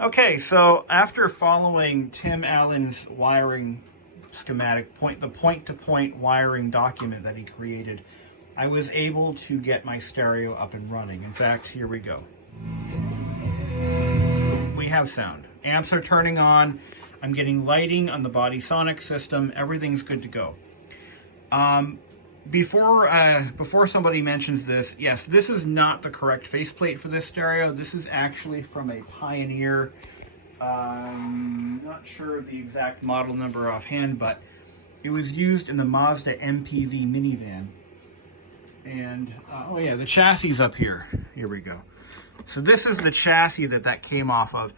Okay, so after following Tim Allen's wiring schematic, the point-to-point wiring document that he created, I was able to get my stereo up and running. In fact, here we go. We have sound. Amps are turning on. I'm getting lighting on the body sonic system. Everything's good to go. Before somebody mentions this, yes, this is not the correct faceplate for this stereo. This is actually from a Pioneer. Not sure the exact model number offhand, but it was used in the Mazda MPV minivan. And, oh yeah, the chassis is up here. Here we go. So this is the chassis that came off of.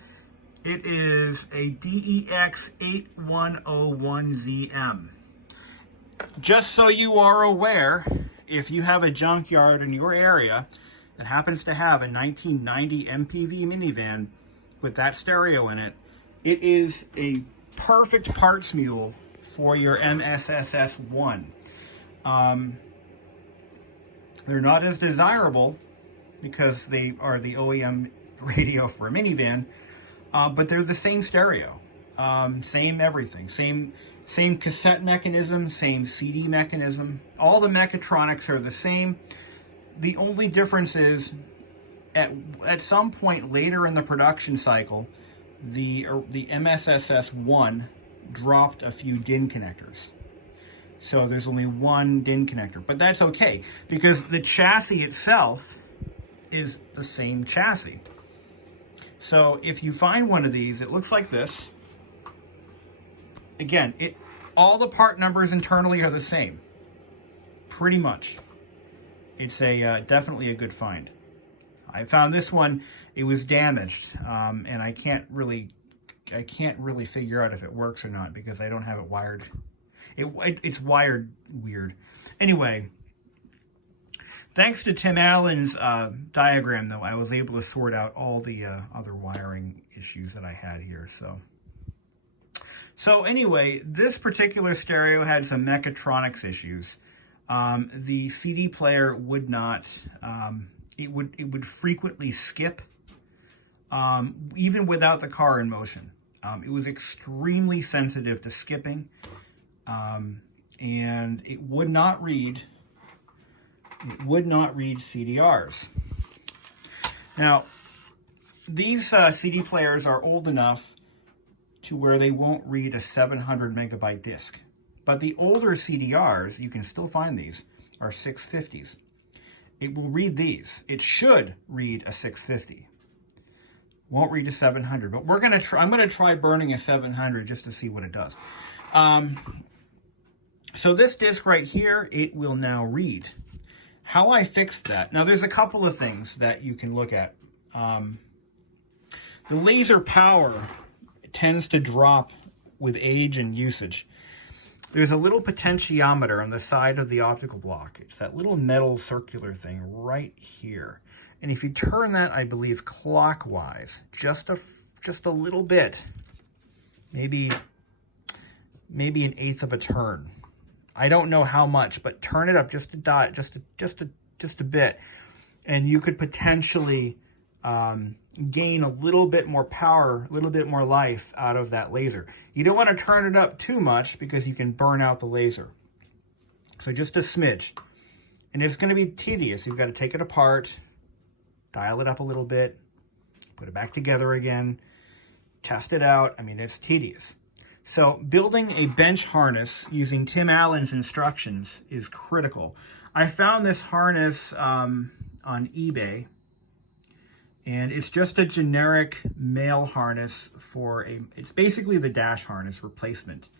It is a DEX8101ZM. Just so you are aware, if you have a junkyard in your area that happens to have a 1990 MPV minivan with that stereo in it, it is a perfect parts mule for your MSSS1. They're not as desirable because they are the OEM radio for a minivan, but they're the same stereo, same everything, same cassette mechanism, same CD mechanism. All the mechatronics are the same. The only difference is at some point later in the production cycle, the MSSS1 dropped a few DIN connectors. So there's only one DIN connector, but that's okay because the chassis itself is the same chassis. So if you find one of these, it looks like this. Again, all the part numbers internally are the same, pretty much. It's definitely a good find. I found this one; it was damaged, and I can't really figure out if it works or not because I don't have it wired. It's wired weird. Anyway, thanks to Tim Allen's diagram, though, I was able to sort out all the other wiring issues that I had here. So anyway, this particular stereo had some mechatronics issues. The CD player would not, it would frequently skip, even without the car in motion. It was extremely sensitive to skipping, and it would not read CDRs. Now, these CD players are old enough to where they won't read a 700 megabyte disc. But the older CDRs, you can still find these, are 650s. It will read these. It should read a 650. Won't read a 700, but I'm gonna try burning a 700 just to see what it does. So this disc right here, it will now read. How I fixed that. Now there's a couple of things that you can look at. The laser power tends to drop with age and usage. There's a little potentiometer on the side of the optical block. It's that little metal circular thing right here. And if you turn that, I believe, clockwise, just a little bit, maybe an eighth of a turn. I don't know how much, but turn it up just a dot, just a bit, and you could potentially gain a little bit more power, a little bit more life out of that laser. You don't want to turn it up too much because you can burn out the laser. So just a smidge. And it's going to be tedious. You've got to take it apart, dial it up a little bit, put it back together again, test it out. I mean, it's tedious. So building a bench harness using Tim Allen's instructions is critical. I found this harness on eBay. And it's just a generic male harness it's basically the dash harness replacement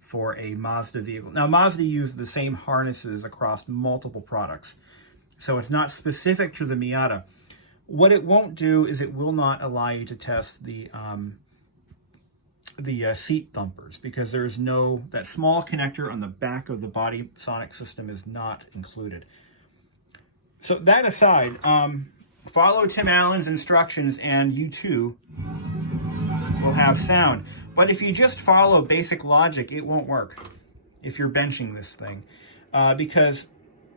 for a Mazda vehicle. Now, Mazda used the same harnesses across multiple products, so it's not specific to the Miata. What it won't do is it will not allow you to test the seat thumpers because there's that small connector on the back of the body sonic system is not included. So that aside, follow Tim Allen's instructions and you too will have sound. But if you just follow basic logic, it won't work if you're benching this thing. Because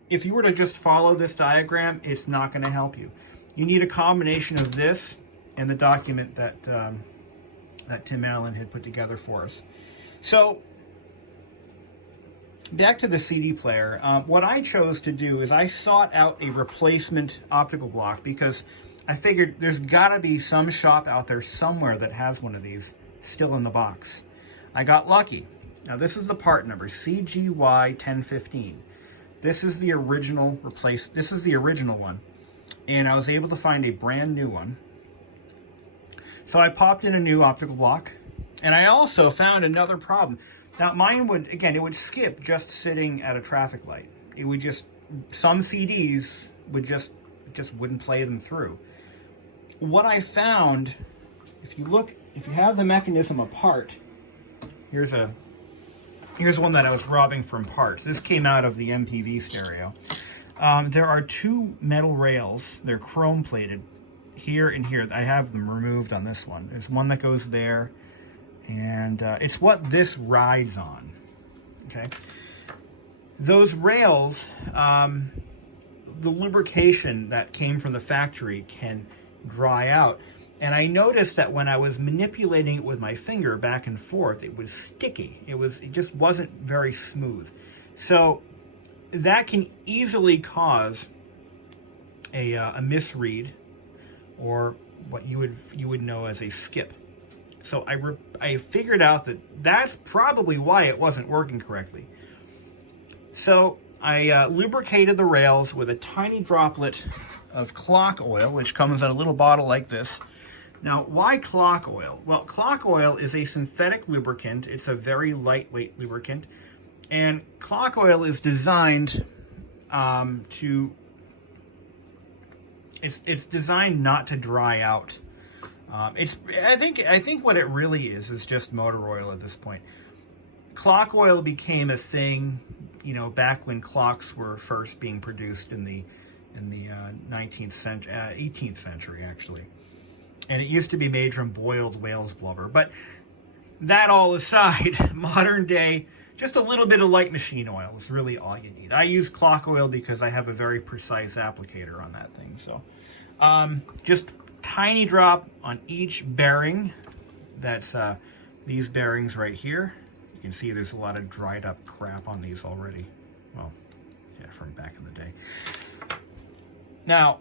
if you were to just follow this diagram, it's not going to help you. You need a combination of this and the document that that Tim Allen had put together for us. So back to the CD player. What I chose to do is I sought out a replacement optical block because I figured there's got to be some shop out there somewhere that has one of these still in the box. I got lucky. Now this is the part number, CGY1015. This is the original this is the original one. And I was able to find a brand new one. So I popped in a new optical block. And I also found another problem. Now mine would, again, it would skip just sitting at a traffic light. It would just, some CDs would just wouldn't play them through. What I found, if you have the mechanism apart, here's one that I was robbing from parts. This came out of the MPV stereo. There are two metal rails. They're chrome plated here and here. I have them removed on this one. There's one that goes there, and it's what this rides on. Okay. Those rails, the lubrication that came from the factory can dry out. And I noticed that when I was manipulating it with my finger back and forth, it was sticky. It just wasn't very smooth. So that can easily cause a misread, or what you would know as a skip. So I figured out that that's probably why it wasn't working correctly. So I lubricated the rails with a tiny droplet of clock oil, which comes in a little bottle like this. Now, why clock oil? Well, clock oil is a synthetic lubricant. It's a very lightweight lubricant. And clock oil is designed it's designed not to dry out. I think what it really is just motor oil at this point. Clock oil became a thing, back when clocks were first being produced in the 19th century, 18th century actually. And it used to be made from boiled whale's blubber. But that all aside, modern day, just a little bit of light machine oil is really all you need. I use clock oil because I have a very precise applicator on that thing. So just tiny drop on each bearing. That's these bearings right here. You can see there's a lot of dried up crap on these already. Well, yeah, from back in the day. Now,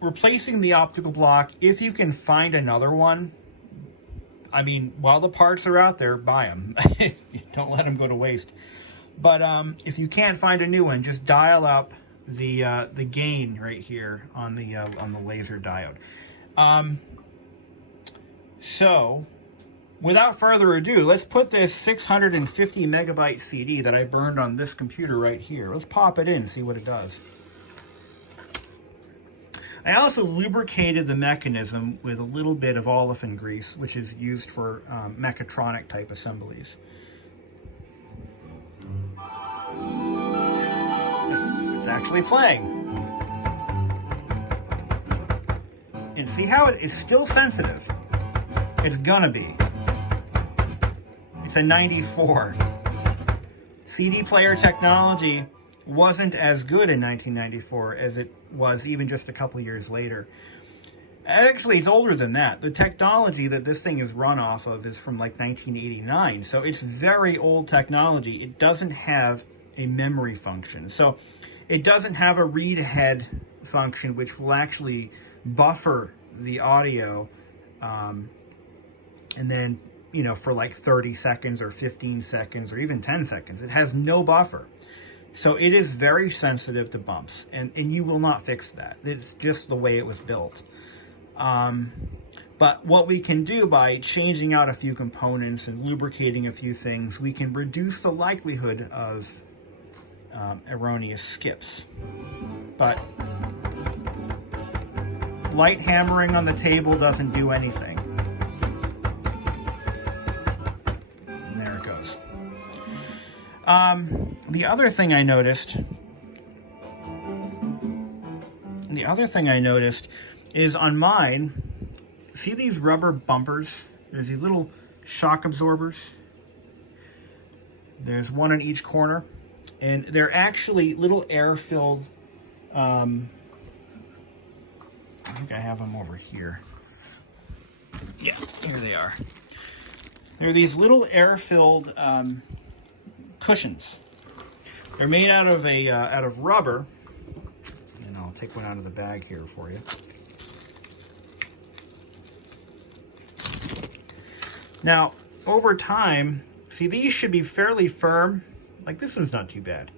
replacing the optical block, if you can find another one, I mean, while the parts are out there, buy them. Don't let them go to waste. But if you can't find a new one, just dial up the gain right here on the laser diode. So, without further ado, let's put this 650 megabyte CD that I burned on this computer right here. Let's pop it in and see what it does. I also lubricated the mechanism with a little bit of olefin grease, which is used for mechatronic type assemblies. It's actually playing. And see how it's still sensitive. It's gonna be. It's a 94. CD player technology wasn't as good in 1994 as it was even just a couple years later. Actually, it's older than that. The technology that this thing is run off of is from like 1989, so it's very old technology. It doesn't have a memory function, so it doesn't have a read ahead function, which will actually buffer the audio, and then, for like 30 seconds or 15 seconds or even 10 seconds. It has no buffer. So it is very sensitive to bumps, and you will not fix that. It's just the way it was built. But what we can do by changing out a few components and lubricating a few things, we can reduce the likelihood of erroneous skips. But light hammering on the table doesn't do anything. And there it goes. The other thing I noticed is on mine, see these rubber bumpers? There's these little shock absorbers. There's one in each corner, and they're actually little air-filled, I think I have them over here. Here they are. They're these little air-filled cushions. They're made out of rubber, and I'll take one out of the bag here for you. Now, over time, see, these should be fairly firm. Like this one's not too bad.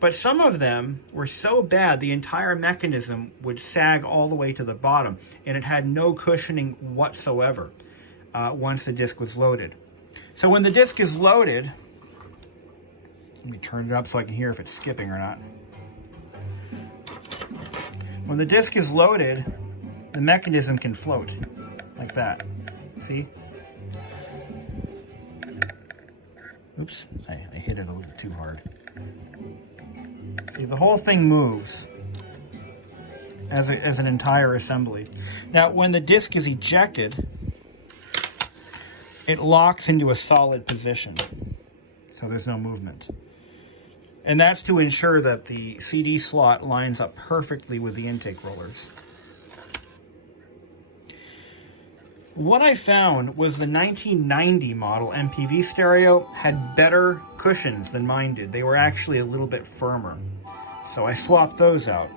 But some of them were so bad, the entire mechanism would sag all the way to the bottom, and it had no cushioning whatsoever once the disc was loaded. So when the disc is loaded, let me turn it up so I can hear if it's skipping or not. When the disc is loaded, the mechanism can float like that. See? Oops, I hit it a little too hard. See, the whole thing moves as an entire assembly. Now, when the disc is ejected, it locks into a solid position, so there's no movement. And that's to ensure that the CD slot lines up perfectly with the intake rollers. What I found was the 1990 model MPV stereo had better cushions than mine did. They were actually a little bit firmer. So I swapped those out.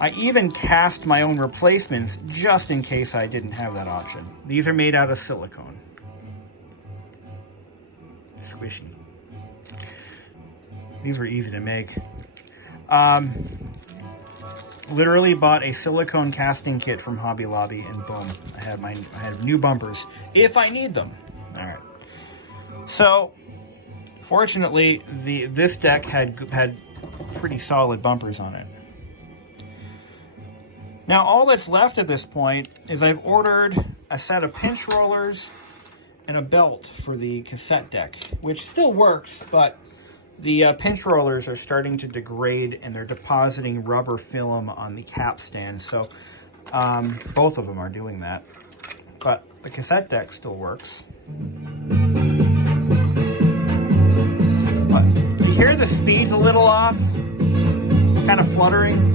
I even cast my own replacements just in case I didn't have that option. These are made out of silicone. Squishy. These were easy to make. Literally bought a silicone casting kit from Hobby Lobby, and boom, I have new bumpers if I need them. All right. So, fortunately, this deck had pretty solid bumpers on it. Now, all that's left at this point is I've ordered a set of pinch rollers and a belt for the cassette deck, which still works, but the pinch rollers are starting to degrade and they're depositing rubber film on the cap stand. So both of them are doing that. But the cassette deck still works. But you hear the speed's a little off? It's kind of fluttering.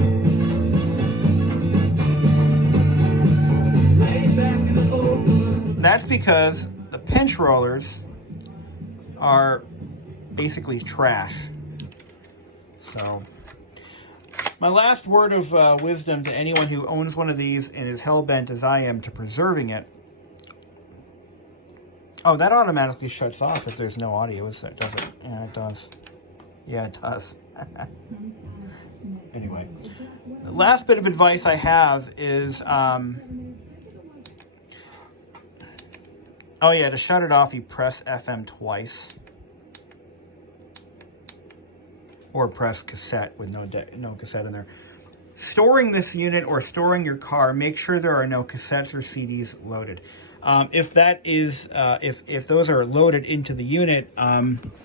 That's because the pinch rollers are basically trash. So my last word of wisdom to anyone who owns one of these and is hell-bent as I am to preserving it. Oh, that automatically shuts off if there's no audio, does it? Yeah, it does. Yeah, it does. Anyway, the last bit of advice I have is oh yeah, to shut it off you press FM twice. Or press cassette with no cassette in there. Storing this unit or storing your car, make sure there are no cassettes or CDs loaded. If that is, if those are loaded into the unit,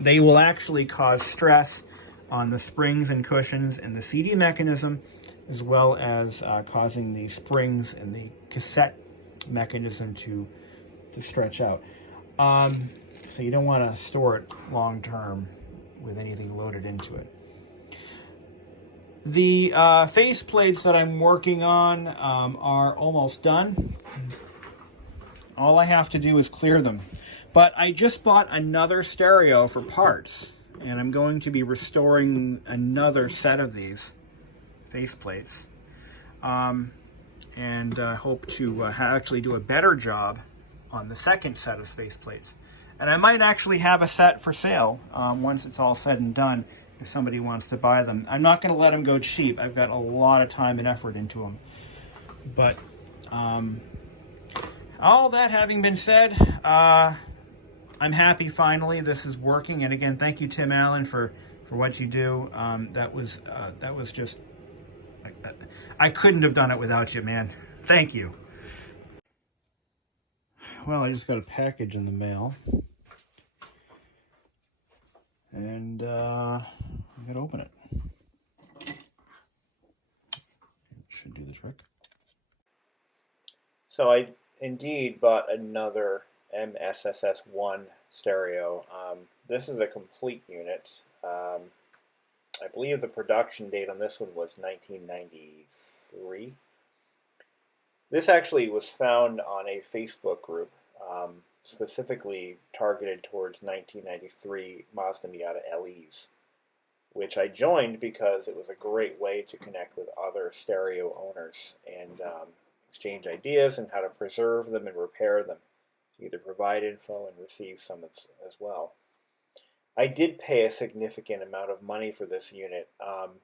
they will actually cause stress on the springs and cushions and the CD mechanism, as well as causing the springs and the cassette mechanism to stretch out. So you don't want to store it long term with anything loaded into it. The face plates that I'm working on are almost done. All I have to do is clear them. But I just bought another stereo for parts, and I'm going to be restoring another set of these face plates. And hope to actually do a better job on the second set of face plates. And I might actually have a set for sale once it's all said and done, if somebody wants to buy them. I'm not going to let them go cheap. I've got a lot of time and effort into them. But all that having been said, I'm happy finally this is working. And again, thank you, Tim Allen, for what you do. That was just, I couldn't have done it without you, man. Thank you. Well, I just got a package in the mail. And I gotta open it. Should do the trick. So I indeed bought another MSSS1 stereo. This is a complete unit. I believe the production date on this one was 1993. This actually was found on a Facebook group specifically targeted towards 1993 Mazda Miata LEs, which I joined because it was a great way to connect with other stereo owners and exchange ideas and how to preserve them and repair them, to either provide info and receive some as well. I did pay a significant amount of money for this unit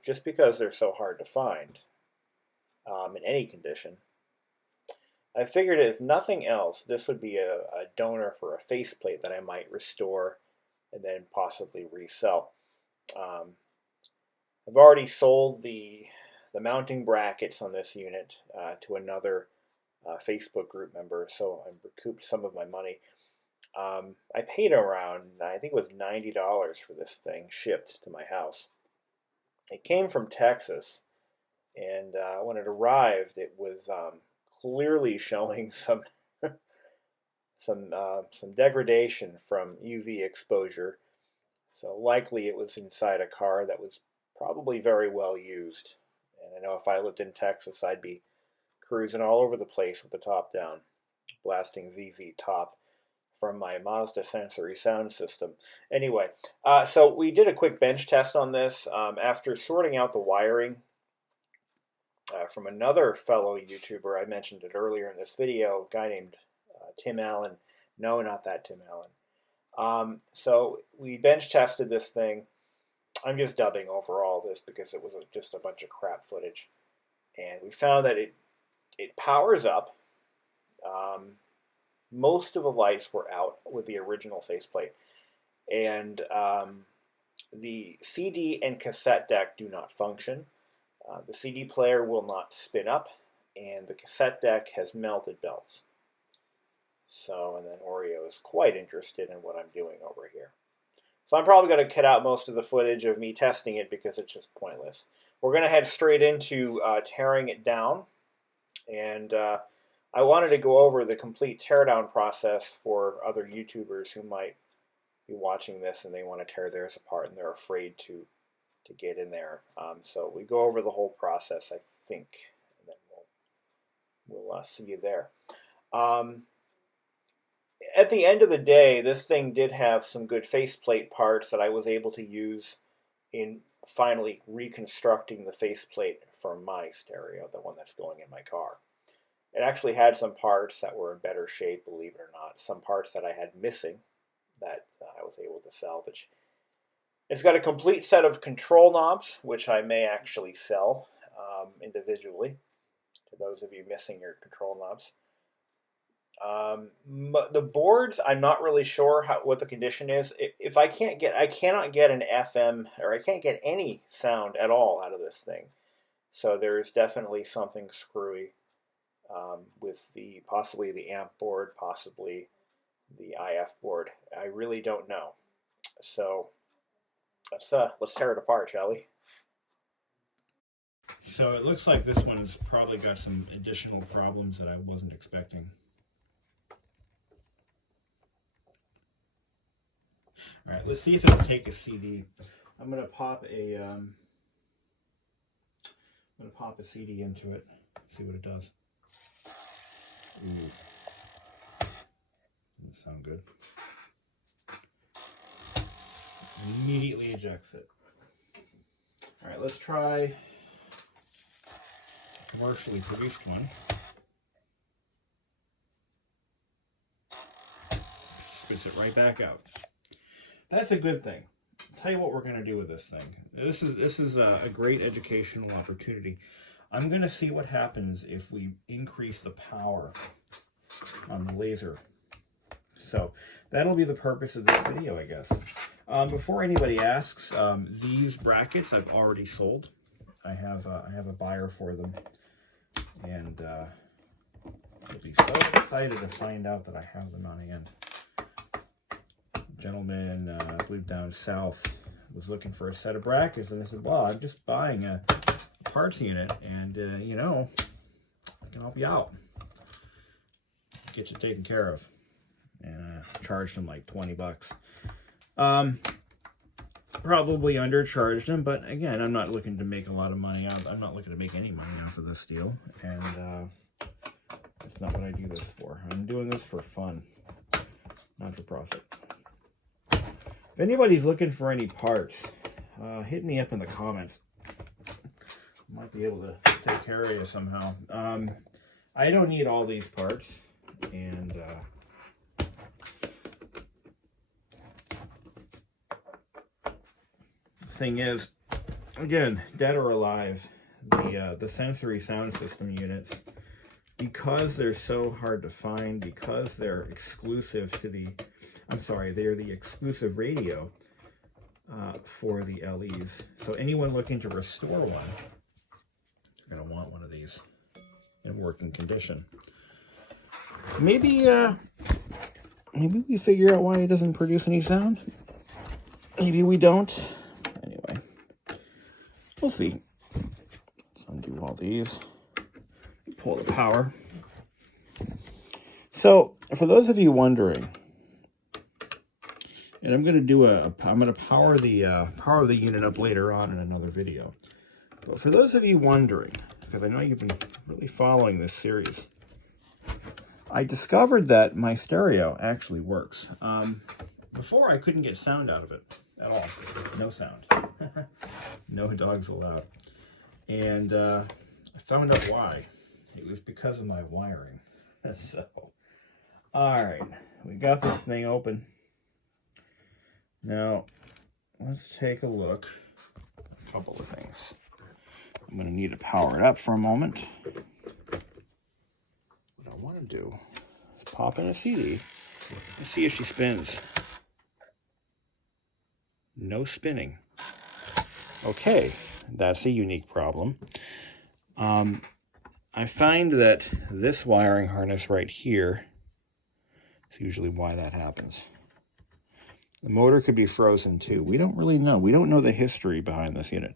just because they're so hard to find in any condition. I figured if nothing else, this would be a donor for a faceplate that I might restore and then possibly resell. I've already sold the mounting brackets on this unit to another Facebook group member, so I've recouped some of my money. I paid around, I think it was $90 for this thing shipped to my house. It came from Texas, and when it arrived, it was clearly showing some degradation from UV exposure. So likely it was inside a car that was probably very well used. And I know if I lived in Texas, I'd be cruising all over the place with the top down, blasting ZZ Top from my Mazda sensory sound system. Anyway, so we did a quick bench test on this. After sorting out the wiring from another fellow YouTuber, I mentioned it earlier in this video, a guy named Tim Allen. No, not that Tim Allen. So we bench tested this thing. I'm just dubbing over all this because it was just a bunch of crap footage. And we found that it powers up. Most of the lights were out with the original faceplate. And the CD and cassette deck do not function. The CD player will not spin up, and the cassette deck has melted belts. So, and then Oreo is quite interested in what I'm doing over here. So I'm probably going to cut out most of the footage of me testing it because it's just pointless. We're going to head straight into tearing it down. And I wanted to go over the complete teardown process for other YouTubers who might be watching this and they want to tear theirs apart and they're afraid to get in there. So we go over the whole process, I think, and then we'll see you there. At the end of the day, this thing did have some good faceplate parts that I was able to use in finally reconstructing the faceplate for my stereo, the one that's going in my car. It actually had some parts that were in better shape, believe it or not. Some parts that I had missing that I was able to salvage. It's got a complete set of control knobs, which I may actually sell individually to those of you missing your control knobs. The boards, I'm not really sure what the condition is. If I cannot get an FM, or I can't get any sound at all out of this thing. So there's definitely something screwy with possibly the amp board, possibly the IF board. I really don't know. So let's tear it apart, shall we? So it looks like this one's probably got some additional problems that I wasn't expecting. All right, let's see if it'll take a CD. I'm gonna pop a CD into it. See what it does. Ooh, doesn't sound good. Immediately ejects it. All right, let's try a commercially produced one. Spits it right back out. That's a good thing. I'll tell you what we're going to do with this thing. This is a great educational opportunity. I'm going to see what happens if we increase the power on the laser. So that'll be the purpose of this video, I guess. Before anybody asks, these brackets I've already sold. I have a buyer for them, and I'll be so excited to find out that I have them on hand. Gentleman, I believe down south, was looking for a set of brackets, and I said, well, I'm just buying a parts unit, and you know, I can help you out, get you taken care of. And I charged him like 20 bucks. Probably undercharged him, but again, I'm not looking to make a lot of money. I'm not looking to make any money off of this deal, and that's not what I do this for. I'm doing this for fun. not for profit. If anybody's looking for any parts, hit me up in the comments. Might be able to take care of you somehow. I don't need all these parts, and the thing is, again, dead or alive, the sensory sound system units, because they're so hard to find, because they're exclusive to the, they're the exclusive radio for the LEs. So anyone looking to restore one, you're going to want one of these in working condition. Maybe we figure out why it doesn't produce any sound. Maybe we don't. Anyway, we'll see. Let's undo all these. Pull the power. So, for those of you wondering, and I'm going to I'm going to power the unit up later on in another video. But for those of you wondering, because I know you've been really following this series, I discovered that my stereo actually works. Before, I couldn't get sound out of it at all. No sound. No dogs allowed. And I found out why. It was because of my wiring. So, all right, we got this thing open. Now, let's take a look at a couple of things. I'm going to need to power it up for a moment. What I want to do is pop in a CD and see if she spins. No spinning. Okay, that's a unique problem. I find that this wiring harness right here is usually why that happens. The motor could be frozen too. We don't really know. We don't know the history behind this unit.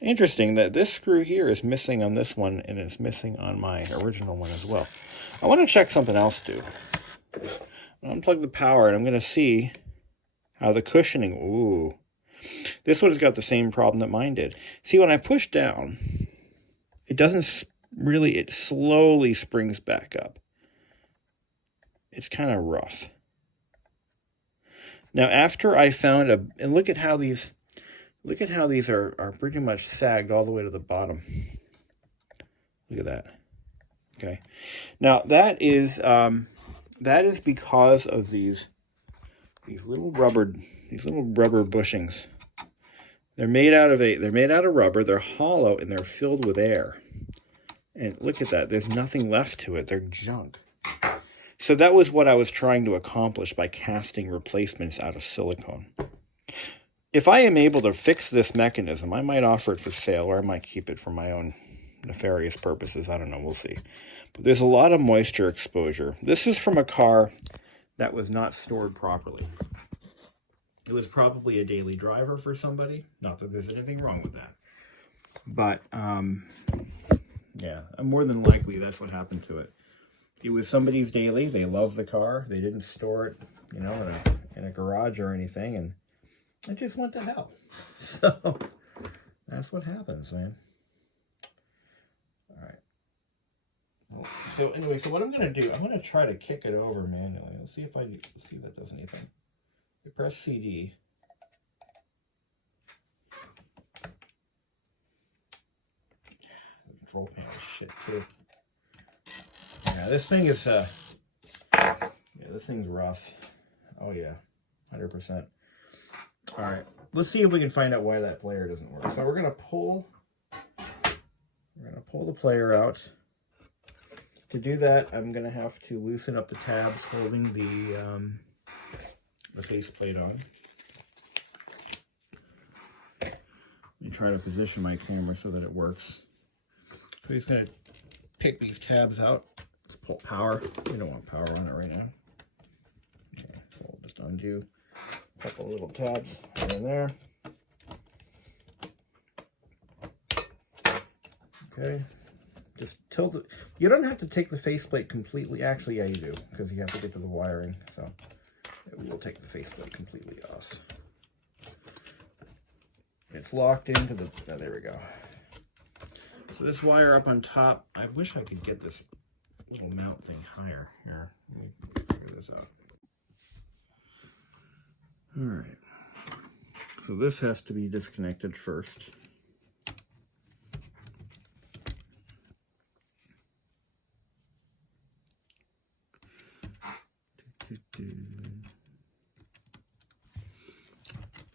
Interesting that this screw here is missing on this one, and it's missing on my original one as well. I want to check something else too. I'm going to unplug the power, and I'm going to see how the cushioning... Ooh. This one's got the same problem that mine did. See, when I push down, it doesn't really... It slowly springs back up. It's kind of rough. Now, after I found a... And look at how these... Look at how these are pretty much sagged all the way to the bottom. Look at that. Okay. Now that is because of these little rubber bushings. They're made out of rubber. They're hollow and they're filled with air. And look at that. There's nothing left to it. They're junk. So that was what I was trying to accomplish by casting replacements out of silicone. If I am able to fix this mechanism, I might offer it for sale, or I might keep it for my own nefarious purposes. I don't know. We'll see. But there's a lot of moisture exposure. This is from a car that was not stored properly. It was probably a daily driver for somebody. Not that there's anything wrong with that. But, yeah, more than likely that's what happened to it. It was somebody's daily. They loved the car. They didn't store it, you know, in a garage or anything, and it just went to hell. So that's what happens, man. All right. Well, so anyway, so what I'm going to do, I'm going to try to kick it over manually. Let's see if that does anything. You press CD. The control panel is shit too. Yeah, this thing is this thing's rough. Oh yeah, 100%. All right, let's see if we can find out why that player doesn't work. So we're gonna pull the player out. To do that, I'm gonna have to loosen up the tabs holding the faceplate on. Let me try to position my camera so that it works. So he's gonna pick these tabs out. Let's pull power. We don't want power on it right now. Okay, so we'll just undo a couple little tabs right in there. Okay, just tilt it. You don't have to take the faceplate completely. Actually, yeah, you do, because you have to get to the wiring. So we'll take the faceplate completely off. It's locked into the. Oh, there we go. So this wire up on top. I wish I could get this little mount thing higher. Here, let me figure this out. All right. So this has to be disconnected first.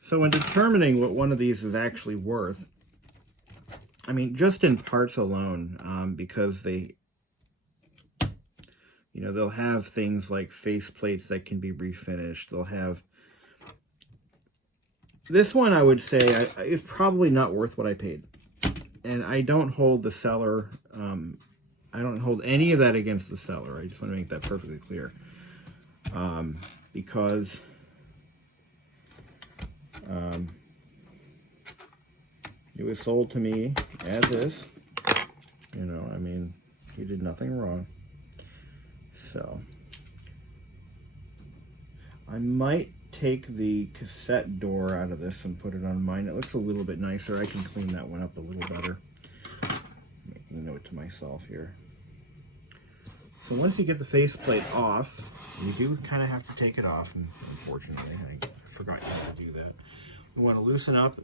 So when determining what one of these is actually worth, I mean, just in parts alone, because they, you know, they'll have things like faceplates that can be refinished. They'll have, this one I would say is probably not worth what I paid. And I don't hold the seller, I don't hold any of that against the seller. I just want to make that perfectly clear. Because it was sold to me as is. You know, I mean, he did nothing wrong. So I might take the cassette door out of this and put it on mine. It looks a little bit nicer. I can clean that one up a little better. Making a note to myself here. So once you get the faceplate off, you do kind of have to take it off, and unfortunately, I forgot how to do that. We want to loosen up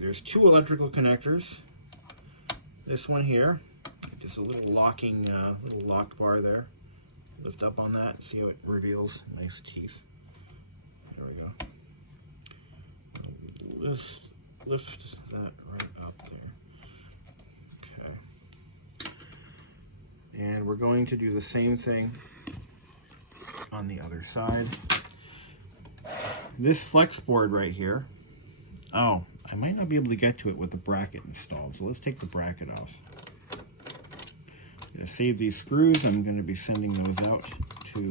there's two electrical connectors. This one here, just a little locking, little lock bar there. Lift up on that, see how it reveals nice teeth. There we go. Lift that right up there. Okay. And we're going to do the same thing on the other side. This flex board right here, oh, I might not be able to get to it with the bracket installed, so let's take the bracket off. To save these screws, I'm going to be sending those out to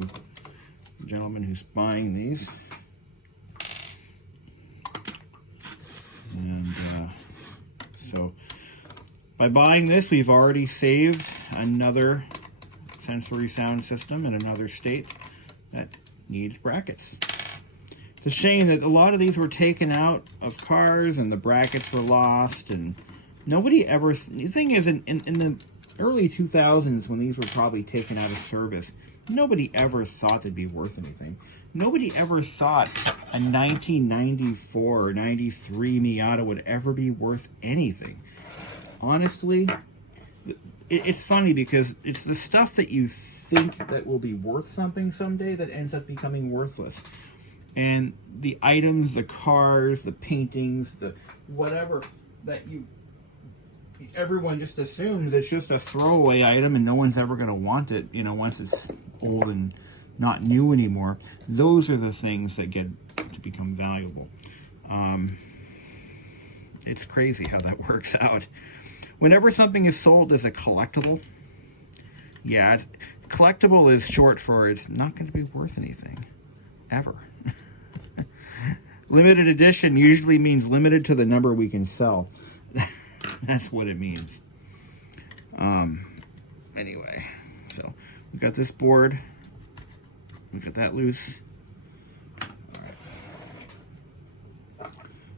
the gentleman who's buying these. And so by buying this, we've already saved another sensory sound system in another state that needs brackets. It's a shame that a lot of these were taken out of cars and the brackets were lost, and nobody ever, the thing is, in the early 2000s, when these were probably taken out of service, nobody ever thought they'd be worth anything. Nobody ever thought a 1994 or 93 Miata would ever be worth anything. Honestly, it's funny because it's the stuff that you think that will be worth something someday that ends up becoming worthless. And the items, the cars, the paintings, the whatever that everyone just assumes it's just a throwaway item and no one's ever going to want it, you know, once it's old and not new anymore. Those are the things that get to become valuable. It's crazy how that works out. Whenever something is sold as a collectible, yeah, collectible is short for it's not going to be worth anything, ever. Limited edition usually means limited to the number we can sell. That's what it means. Anyway, so we got this board. We got that loose. All right.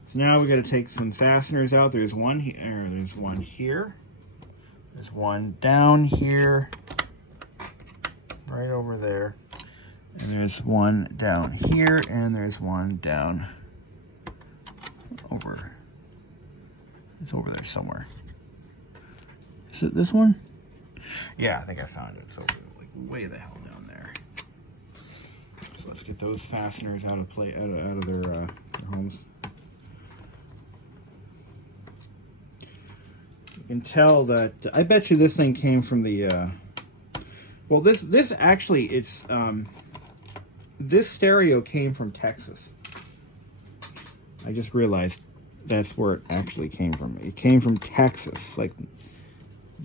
So now we got to take some fasteners out. There's one here. There's one here. There's one down here. Right over there. And there's one down here. And there's one down over. It's over there somewhere. Is it this one? Yeah, I think I found it. So like way the hell down there. So let's get those fasteners out of their homes. You can tell that I bet you this thing came from the. Well, this actually it's this stereo came from Texas. I just realized that's where it actually came from. It came from Texas, like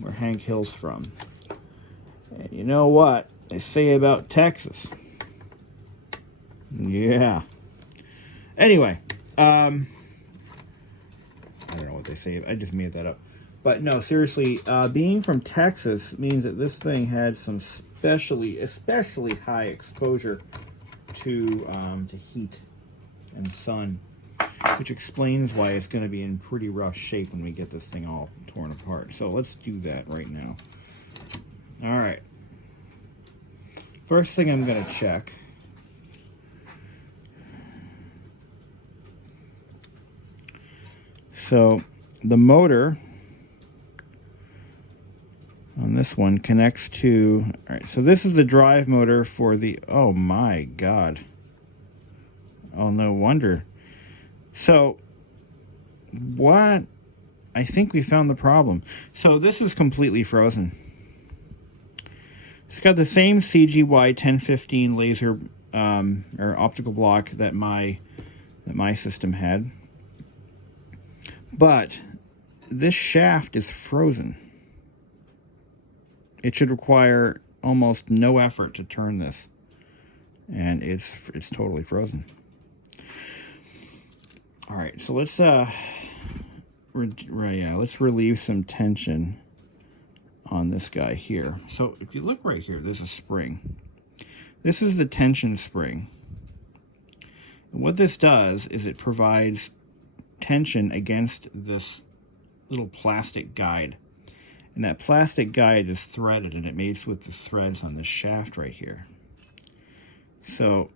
where Hank Hill's from. And you know what they say about Texas? Yeah. Anyway, I don't know what they say. I just made that up. But no, seriously, being from Texas means that this thing had some especially high exposure to heat and sun, which explains why it's going to be in pretty rough shape when we get this thing all torn apart. So let's do that right now. All right. First thing I'm going to check So the motor on this one connects to, all right, so this is the drive motor for the, oh my God. Oh, no wonder. So what? I think we found the problem. So this is completely frozen. It's got the same CGY 1015 laser or optical block that my system had, but this shaft is frozen. It should require almost no effort to turn this, and it's totally frozen. All right, so let's let's relieve some tension on this guy here. So if you look right here, there's a spring. This is the tension spring. And what this does is it provides tension against this little plastic guide. And that plastic guide is threaded, and it mates with the threads on this shaft right here. So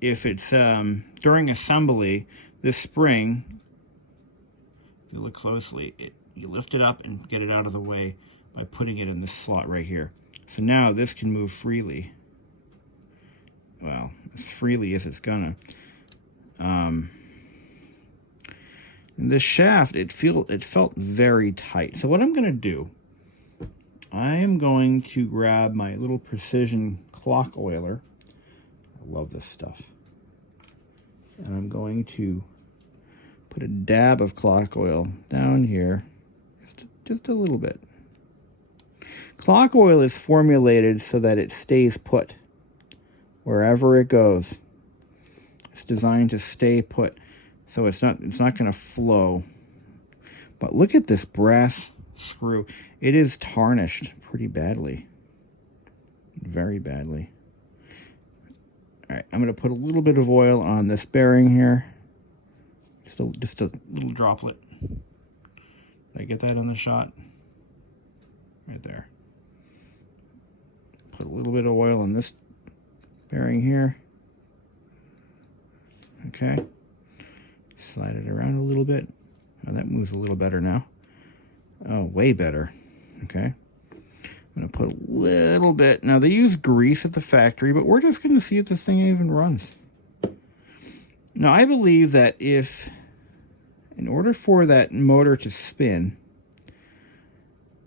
if it's during assembly, this spring, if you look closely, you lift it up and get it out of the way by putting it in this slot right here. So now this can move freely. Well, as freely as it's gonna. And this shaft, it felt very tight. So what I'm gonna do, I am going to grab my little precision clock oiler. I love this stuff. And I'm going to put a dab of clock oil down here, just a little bit. Clock oil is formulated so that it stays put wherever it goes. It's designed to stay put, so it's not going to flow. But look at this brass screw. It is tarnished pretty badly, very badly. All right, I'm going to put a little bit of oil on this bearing here. Just a little droplet. Did I get that on the shot? Right there. Put a little bit of oil on this bearing here. Okay. Slide it around a little bit. Oh, that moves a little better now. Oh, way better. Okay. I'm going to put a little bit. Now, they use grease at the factory, but we're just going to see if this thing even runs. Now, I believe that if, in order for that motor to spin,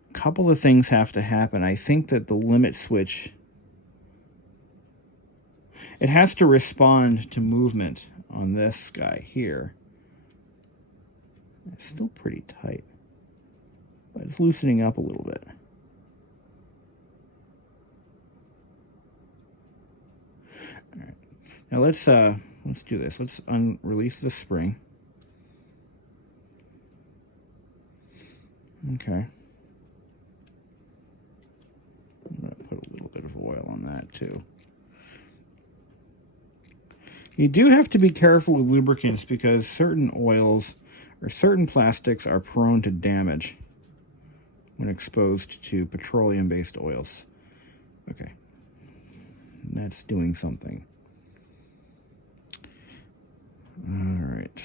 a couple of things have to happen. I think that the limit switch, it has to respond to movement on this guy here. It's still pretty tight, but it's loosening up a little bit. All right. Now let's do this. Let's release the spring. Okay. I'm going to put a little bit of oil on that too. You do have to be careful with lubricants because certain oils or certain plastics are prone to damage when exposed to petroleum-based oils. Okay. That's doing something. All right.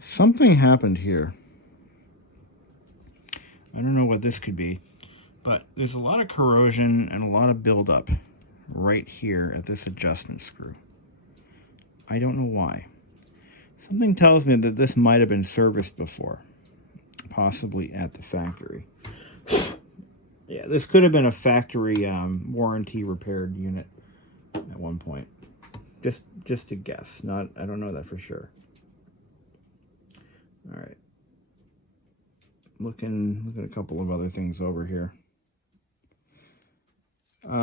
Something happened here. I don't know what this could be, but there's a lot of corrosion and a lot of buildup right here at this adjustment screw. I don't know why. Something tells me that this might have been serviced before, possibly at the factory. Yeah, this could have been a factory warranty repaired unit at one point. Just to guess. I don't know that for sure. All right. Look at a couple of other things over here.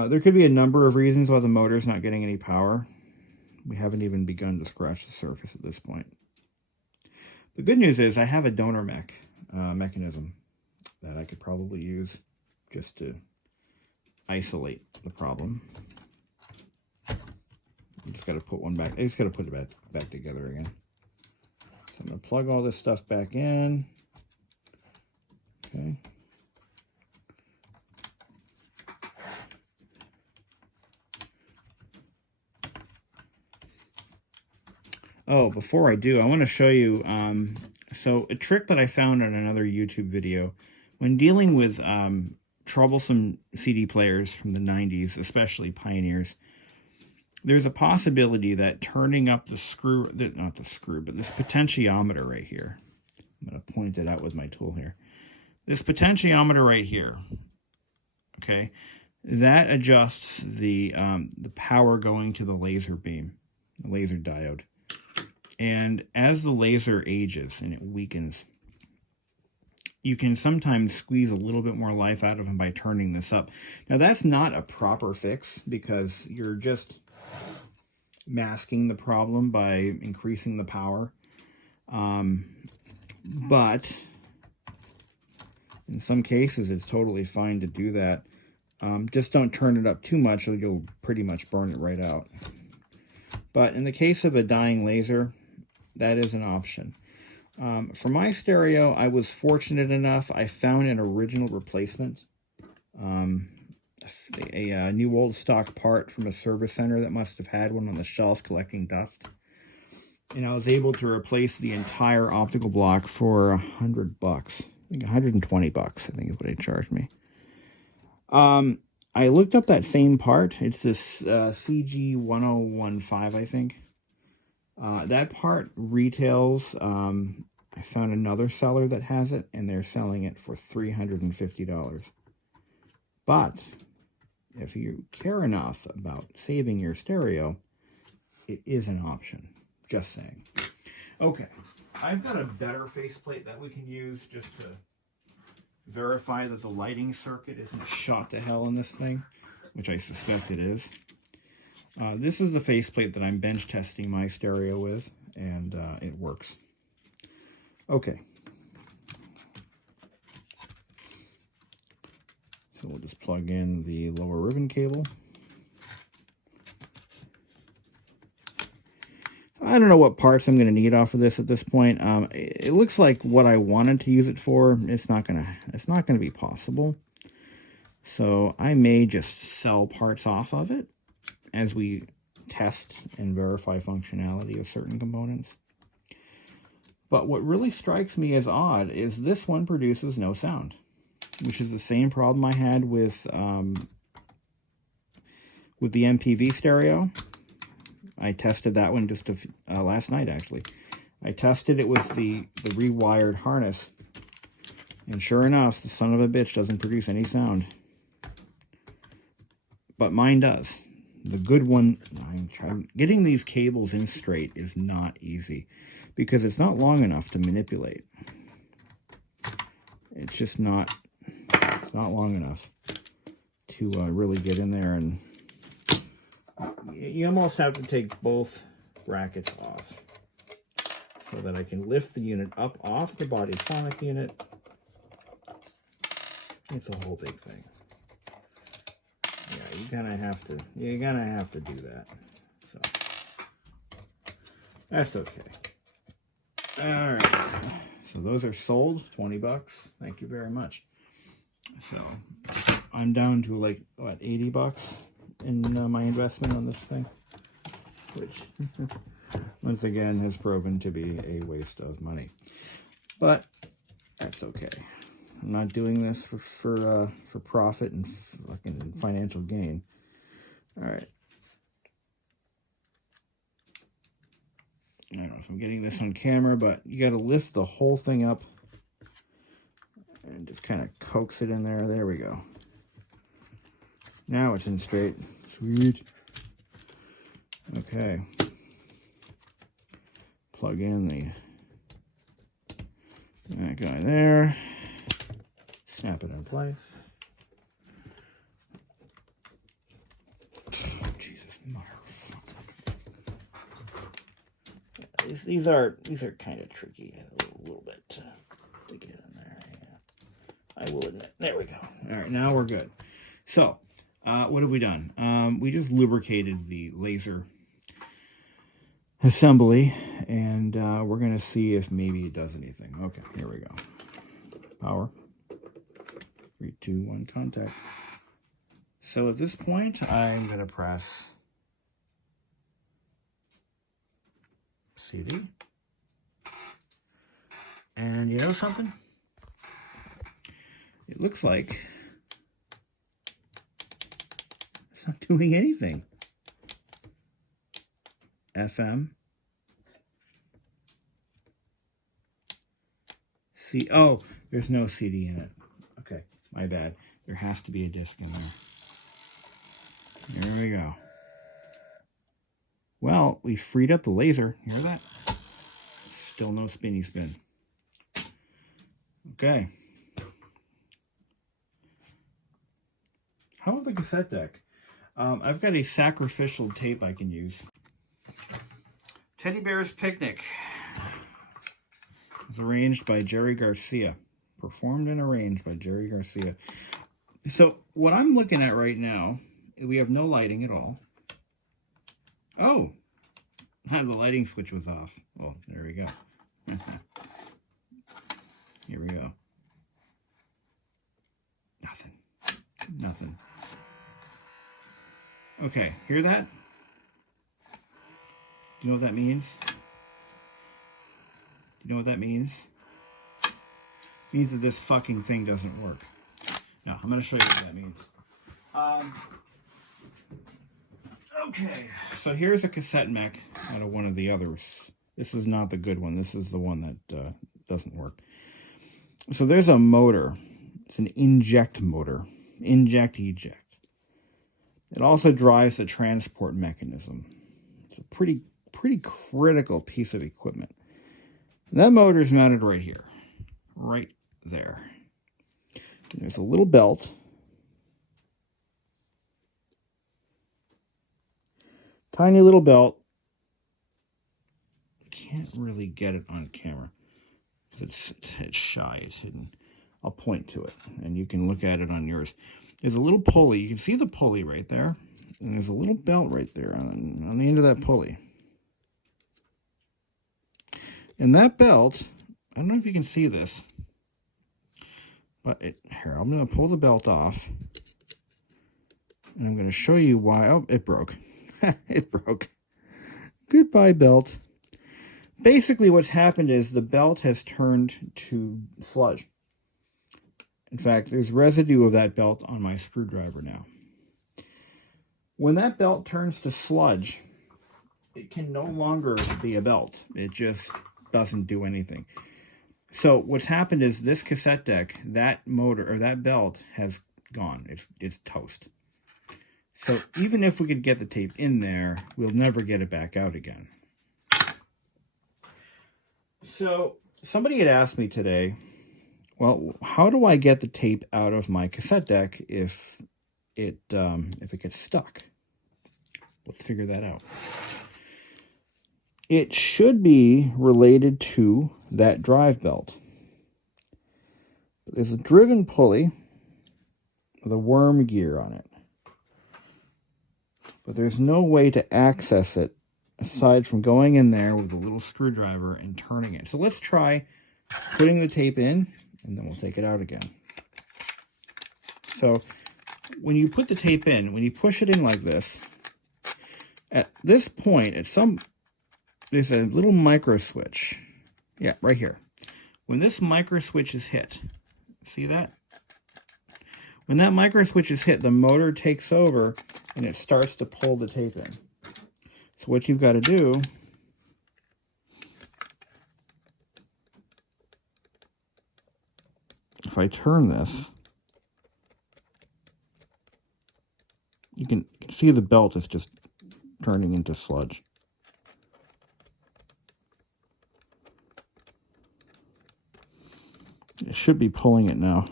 There could be a number of reasons why the motor's not getting any power. We haven't even begun to scratch the surface at this point. The good news is I have a donor mechanism that I could probably use just to isolate the problem. I just got to put one back. I just got to put it back together again. So I'm going to plug all this stuff back in. Okay. Oh, before I do, I want to show you, so a trick that I found on another YouTube video, when dealing with troublesome CD players from the 90s, especially Pioneers, there's a possibility that turning up the screw, not the screw, but this potentiometer right here, I'm going to point it out with my tool here. This potentiometer right here, okay, that adjusts the power going to the laser beam, the laser diode. And as the laser ages and it weakens, you can sometimes squeeze a little bit more life out of them by turning this up. Now, that's not a proper fix because you're just masking the problem by increasing the power. But in some cases, it's totally fine to do that. Just don't turn it up too much or you'll pretty much burn it right out. But in the case of a dying laser, that is an option. For my stereo, I was fortunate enough, I found an original replacement. A new old stock part from a service center that must have had one on the shelf collecting dust. And I was able to replace the entire optical block for $100. I think $120, I think is what they charged me. I looked up that same part. It's this CG1015, I think. That part retails, I found another seller that has it, and they're selling it for $350. But if you care enough about saving your stereo, it is an option. Just saying. Okay, I've got a better faceplate that we can use just to verify that the lighting circuit isn't shot to hell in this thing, which I suspect it is. This is the faceplate that I'm bench testing my stereo with, and it works. Okay. So we'll just plug in the lower ribbon cable. I don't know what parts I'm going to need off of this at this point. It looks like what I wanted to use it for, it's not going to be possible. So I may just sell parts off of it as we test and verify functionality of certain components. But what really strikes me as odd is this one produces no sound, which is the same problem I had with the MPV stereo. I tested that one just last night, actually. I tested it with the rewired harness, and sure enough, the son of a bitch doesn't produce any sound. But mine does. The good one, getting these cables in straight is not easy because it's not long enough to manipulate. It's just not, it's not long enough to really get in there, and you almost have to take both brackets off so that I can lift the unit up off the body sonic unit. It's a whole big thing. Yeah, you're gonna have to do that. So that's okay. All right. So those are sold, $20. Thank you very much. So I'm down to like what, $80 in my investment on this thing, which once again has proven to be a waste of money. But that's okay. I'm not doing this for profit and fucking financial gain. All right. I don't know if I'm getting this on camera, but you got to lift the whole thing up and just kind of coax it in there. There we go. Now it's in straight. Sweet. Okay. Plug in that guy there. Snap it in place. Oh, Jesus, motherfucker. Yeah, these are kind of tricky a little bit to get in there. Yeah. I will admit. There we go. All right, now we're good. So, what have we done? We just lubricated the laser assembly, and we're going to see if maybe it does anything. Okay, here we go. Power. 3, 2, 1, contact. So at this point, I'm going to press CD. And you know something? It looks like it's not doing anything. FM. Oh, there's no CD in it. Okay, my bad. There has to be a disc in there. There we go. Well, we freed up the laser. You hear that? Still no spinny spin. Okay. How about the cassette deck? I've got a sacrificial tape I can use. Teddy Bear's Picnic. It was arranged by Jerry Garcia. Performed and arranged by Jerry Garcia. So what I'm looking at right now, we have no lighting at all. Oh, the lighting switch was off. Well, there we go. Here we go. Nothing. Okay, hear that? Do you know what that means? Do you know what that means? It means that this fucking thing doesn't work. Now, I'm going to show you what that means. Okay, so here's a cassette mech out of one of the others. This is not the good one. This is the one that doesn't work. So there's a motor. It's an inject motor. Inject, eject. It also drives the transport mechanism. It's a pretty critical piece of equipment. And that motor is mounted right here. Right there. And there's a little belt. Tiny little belt. Can't really get it on camera because it's shy, it's hidden. I'll point to it and you can look at it on yours. There's a little pulley. You can see the pulley right there. And there's a little belt right there on the end of that pulley. And that belt, I don't know if you can see this, but here, I'm going to pull the belt off. And I'm going to show you why. Oh, it broke. It broke. Goodbye, belt. Basically, what's happened is the belt has turned to sludge. In fact, there's residue of that belt on my screwdriver now. When that belt turns to sludge, it can no longer be a belt. It just doesn't do anything. So what's happened is this cassette deck, that motor or that belt has gone. It's toast. So even if we could get the tape in there, we'll never get it back out again. So somebody had asked me today, well, how do I get the tape out of my cassette deck if it gets stuck? Let's figure that out. It should be related to that drive belt. There's a driven pulley with a worm gear on it. But there's no way to access it aside from going in there with a little screwdriver and turning it. So let's try putting the tape in, and then we'll take it out again. So when you put the tape in, when you push it in like this, at this point, there's a little micro switch. Yeah, right here. When this micro switch is hit, see that? When that micro switch is hit, the motor takes over and it starts to pull the tape in. So what you've got to do if I turn this, you can see the belt is just turning into sludge. It should be pulling it now.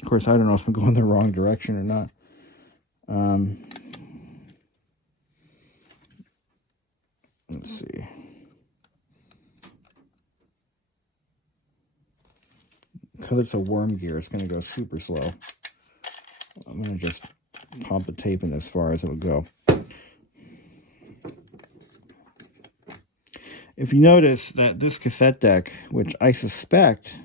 Of course, I don't know if I'm going the wrong direction or not. Let's see. Because it's a worm gear, it's going to go super slow. I'm going to just pump the tape in as far as it'll go. If you notice that this cassette deck, which I suspect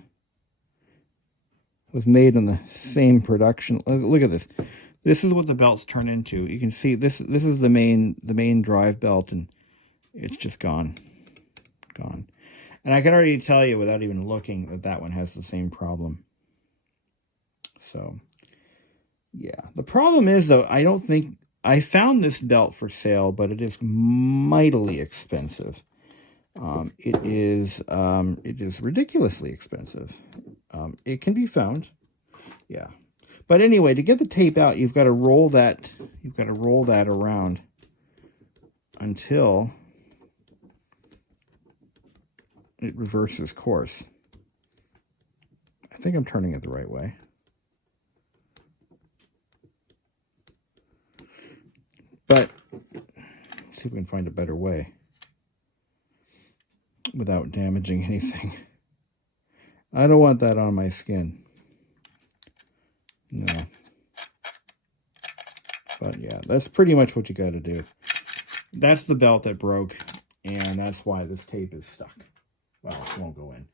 was made on the same production, look at this. This is what the belts turn into. You can see this is the main drive belt, and it's just gone. And I can already tell you without even looking that that one has the same problem. So, yeah. The problem is, though, I don't think... I found this belt for sale, but it is mightily expensive. It is ridiculously expensive. It can be found. Yeah. But anyway, to get the tape out, you've got to roll that around until it reverses course. I think I'm turning it the right way. But let's see if we can find a better way without damaging anything. I don't want that on my skin. No. But yeah, that's pretty much what you got to do. That's the belt that broke, and that's why this tape is stuck. Well, it won't go in.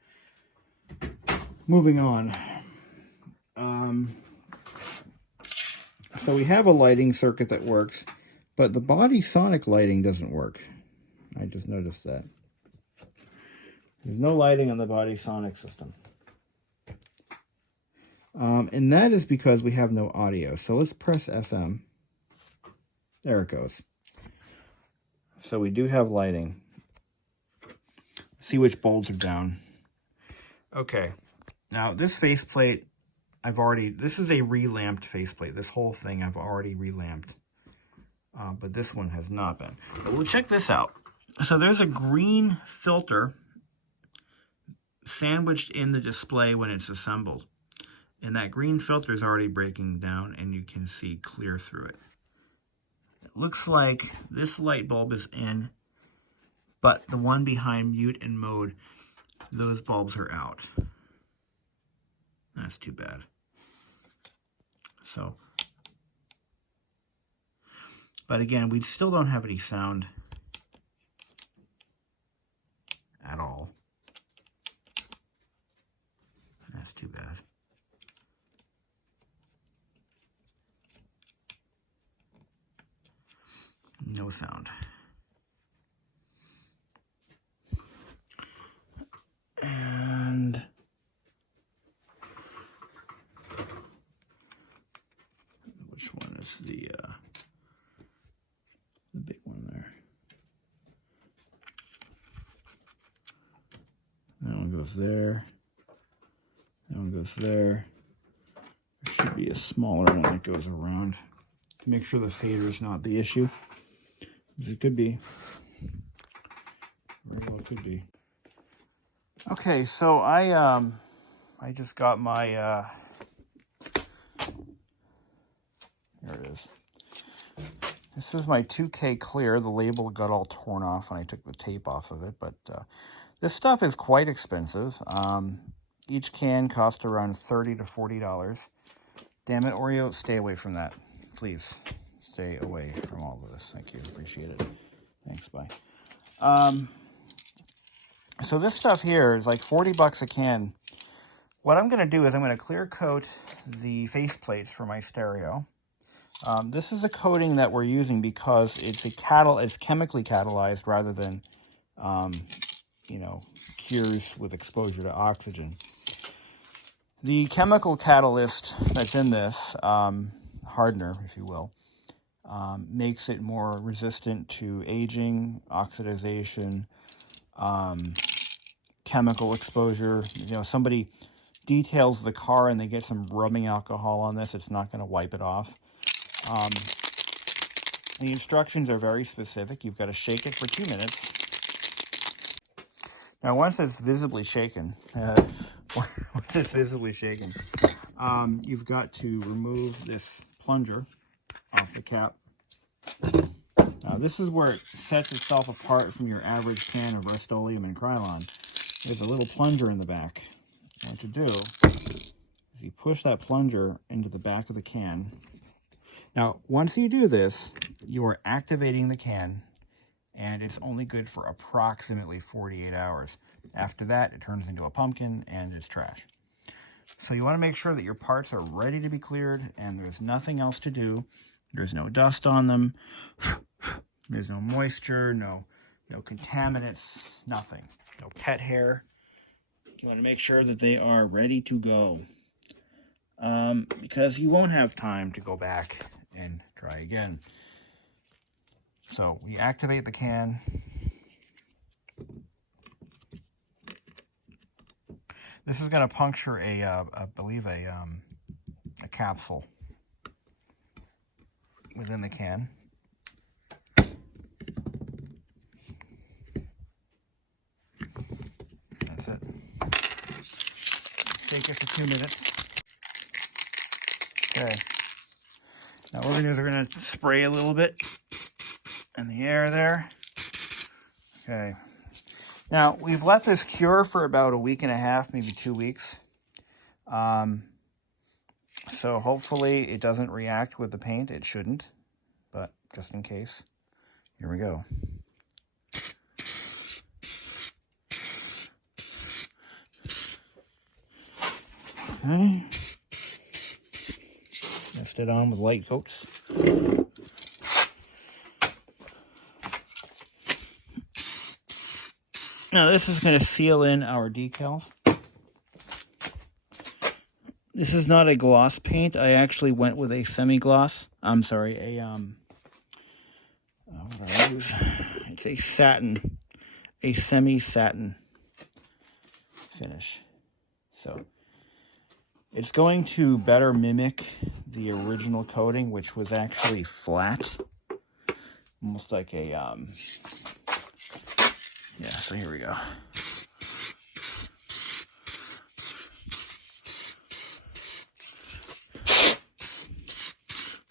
Moving on. So we have a lighting circuit that works, but the body sonic lighting doesn't work. I just noticed that. There's no lighting on the body sonic system. And that is because we have no audio. So let's press FM. There it goes. So we do have lighting. See which bulbs are down. Okay. Now this faceplate, this is a relamped faceplate. This whole thing I've already relamped. But this one has not been. But we'll check this out. So there's a green filter sandwiched in the display when it's assembled. And that green filter is already breaking down, and you can see clear through it. It looks like this light bulb is in, but the one behind mute and mode, those bulbs are out. That's too bad. So, but again, we still don't have any sound at all. That's too bad. No sound. And which one is the big one there? That one goes there. That one goes there. There should be a smaller one that goes around to make sure the fader is not the issue. It could be. Very well could be. Okay, so I just got my there it is. This is my 2K clear. The label got all torn off when I took the tape off of it, but this stuff is quite expensive. Each can cost around $30 to $40. Damn it, Oreo, stay away from that, please. Stay away from all of this. Thank you. Appreciate it. Thanks. Bye. So this stuff here is like 40 bucks a can. What I'm going to do is I'm going to clear coat the faceplates for my stereo. This is a coating that we're using because it's chemically catalyzed rather than, cures with exposure to oxygen. The chemical catalyst that's in this, hardener, if you will, makes it more resistant to aging, oxidization, chemical exposure. Somebody details the car and they get some rubbing alcohol on this, it's not going to wipe it off. The instructions are very specific. You've got to shake it for 2 minutes. Now, once it's visibly shaken, you've got to remove this plunger off the cap. Now, this is where it sets itself apart from your average can of Rust-Oleum and Krylon. There's a little plunger in the back. What you do is you push that plunger into the back of the can. Now, once you do this, you are activating the can, and it's only good for approximately 48 hours. After that, it turns into a pumpkin, and it's trash. So you want to make sure that your parts are ready to be cleared and there's nothing else to do. There's no dust on them. There's no moisture, no contaminants, nothing. No pet hair. You want to make sure that they are ready to go. Because you won't have time to go back and try again. So we activate the can. This is going to puncture I believe a capsule within the can. That's it. Shake it for 2 minutes. Okay. Now what we're going to do is we're going to spray a little bit in the air there. Okay. Now, we've let this cure for about a week and a half, maybe 2 weeks. So hopefully it doesn't react with the paint. It shouldn't, but just in case. Here we go. Okay. Test it on with light coats. Now this is going to seal in our decals. This is not a gloss paint. I actually went with a semi-gloss. I'm sorry, what did I use? It's a satin, a semi-satin finish. So it's going to better mimic the original coating, which was actually flat, almost like a yeah. So here we go.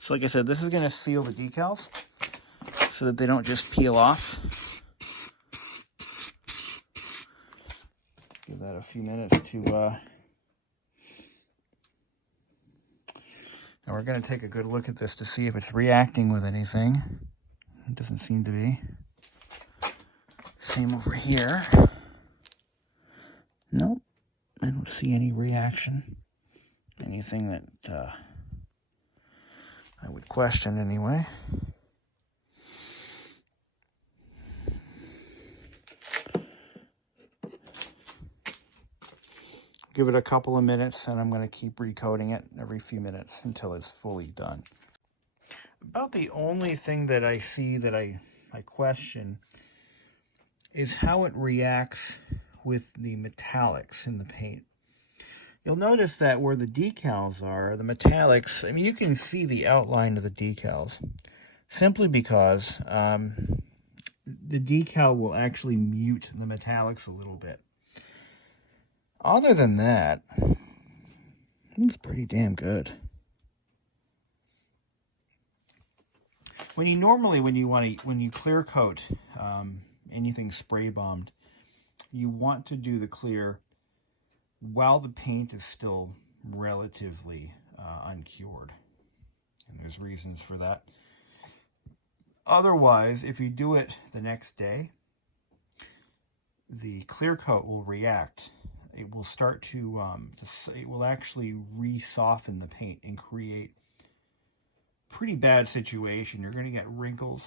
So like I said, this is going to seal the decals so that they don't just peel off. Give that a few minutes to... Now we're going to take a good look at this to see if it's reacting with anything. It doesn't seem to be. Same over here. Nope, I don't see any reaction. Anything that... I would question anyway. Give it a couple of minutes and I'm going to keep recoating it every few minutes until it's fully done. About the only thing that I see that I question is how it reacts with the metallics in the paint. You'll notice that where the decals are, the metallics, I mean, you can see the outline of the decals simply because the decal will actually mute the metallics a little bit. Other than that, it's pretty damn good. When you clear coat anything spray bombed, you want to do the clear while the paint is still relatively uncured. And there's reasons for that. Otherwise, if you do it the next day, the clear coat will react. It will start to it will actually re-soften the paint and create a pretty bad situation. You're going to get wrinkles.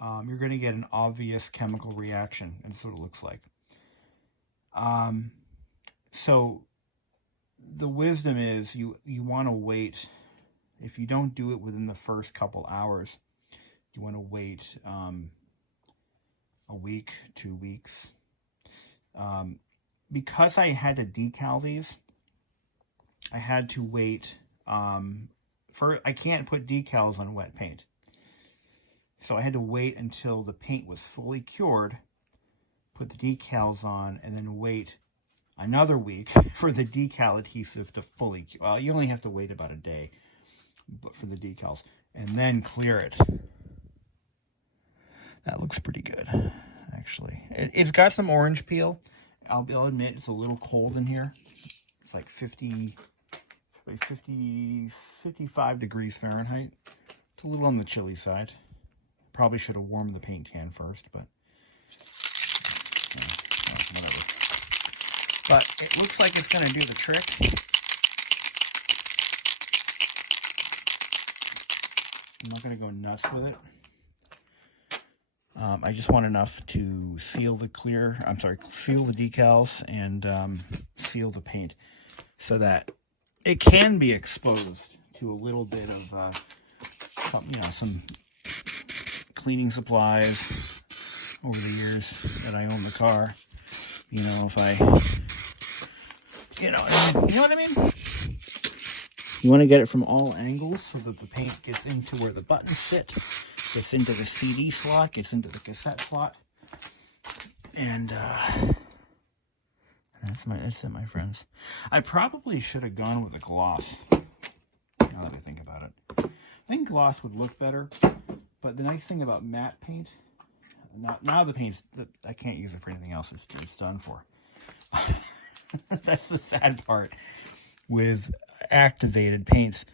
You're going to get an obvious chemical reaction. And that's what it looks like. So the wisdom is you want to wait. If you don't do it within the first couple hours, you want to wait a week, 2 weeks. Because I had to decal these, I had to wait. I can't put decals on wet paint. So I had to wait until the paint was fully cured, put the decals on, and then wait another week for the decal adhesive to fully cure. Well, you only have to wait about a day for the decals, and then clear it. That looks pretty good, actually. It's got some orange peel. I'll admit it's a little cold in here. It's like 55 degrees Fahrenheit. It's a little on the chilly side. Probably should have warmed the paint can first, but whatever. but it looks like it's going to do the trick. I'm not going to go nuts with it. I just want enough to seal the seal the decals and seal the paint so that it can be exposed to a little bit of, some cleaning supplies over the years that I own the car. If I, you know what I mean? You want to get it from all angles so that the paint gets into where the buttons sit, gets into the CD slot, gets into the cassette slot. And that's it, my friends. I probably should have gone with a gloss, now that I think about it. I think gloss would look better, but the nice thing about matte paint, now the paint's, I can't use it for anything else, it's done for. That's the sad part with activated paints.